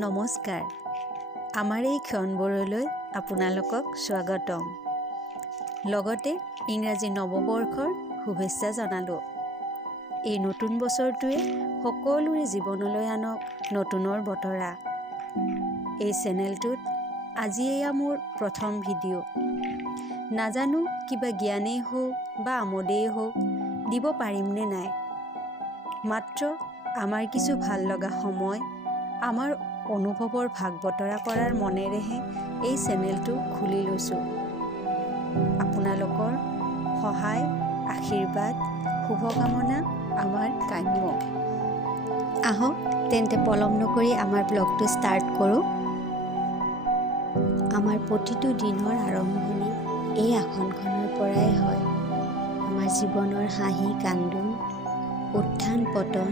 নমস্কাৰ, আমাৰ এই ক্ষণবোৰলৈ আপোনালোকক স্বাগতম। লগতে ইংৰাজী নৱবৰ্ষৰ শুভেচ্ছা জনালোঁ। এই নতুন বছৰটোৱে সকলোৰে জীৱনলৈ আনক নতুনৰ বতৰা। এই চেনেলটোত আজি এয়া মোৰ প্ৰথম ভিডিঅ'। নাজানো কিবা জ্ঞানেই হওক বা আমোদেই হওক দিব পাৰিমনে নাই। মাত্ৰ আমাৰ কিছু ভাল লগা সময়, আমাৰ অনুভৱৰ ভাগ বতৰা কৰাৰ মনেৰেহে এই চেনেলটো খুলি লৈছোঁ। আপোনালোকৰ সহায়, আশীৰ্বাদ, শুভকামনা আমাৰ কাম্য। আহক তেন্তে পলম নকৰি আমাৰ ব্লগটো ষ্টাৰ্ট কৰোঁ। আমাৰ প্ৰতিটো দিনৰ আৰম্ভণি এই আসনখনৰ পৰাই হয়। আমাৰ জীৱনৰ হাঁহি কান্দোন, উত্থান পতন,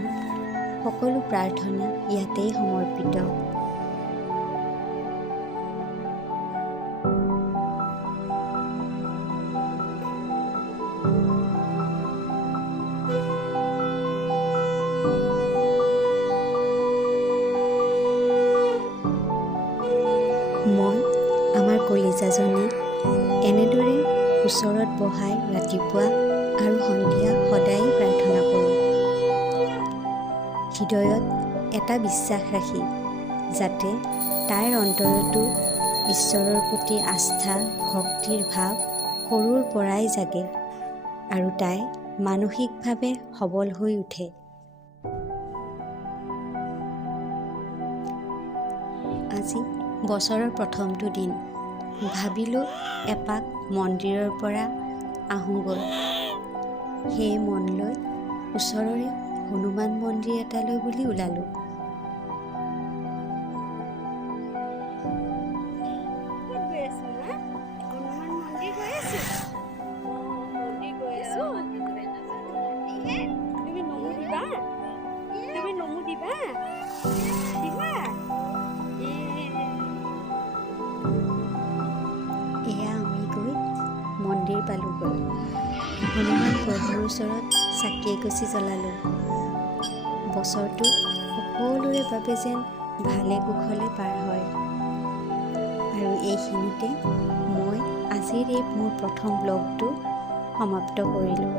সকলো প্ৰাৰ্থনা ইয়াতেই সমৰ্পিত। মই আমাৰ কলিজাজনী এনেদৰে ওচৰত বহাই ৰাতিপুৱা আৰু সন্ধিয়া সদায় প্ৰাৰ্থনা কৰোঁ। হৃদয়ত এটা বিশ্বাস ৰাখি, যাতে তাইৰ অন্তৰতো ঈশ্বৰৰ প্ৰতি আস্থা, ভক্তিৰ ভাৱ সৰুৰ পৰাই জাগে আৰু তাই মানসিকভাৱে সবল হৈ উঠে। আজি বছৰৰ প্ৰথমটো দিন। ভাবিলোঁ এপাক মন্দিৰৰ পৰা আহোঁগৈ। সেই মন লৈ ওচৰৰে হনুমান মন্দিৰ এটালৈ বুলি ওলালোঁ। এয়া আমি গৈ মন্দিৰ পালোঁগৈ। হনুমান প্ৰভুৰ ওচৰত চাকি এগছি জ্বলালোঁ। বছৰটো সকলোৰে বাবে যেন ভালে কুশলে পাৰ হয়। আৰু এইখিনিতে মই আজিৰ এই মোৰ প্ৰথম ব্লগটো সমাপ্ত কৰিলোঁ।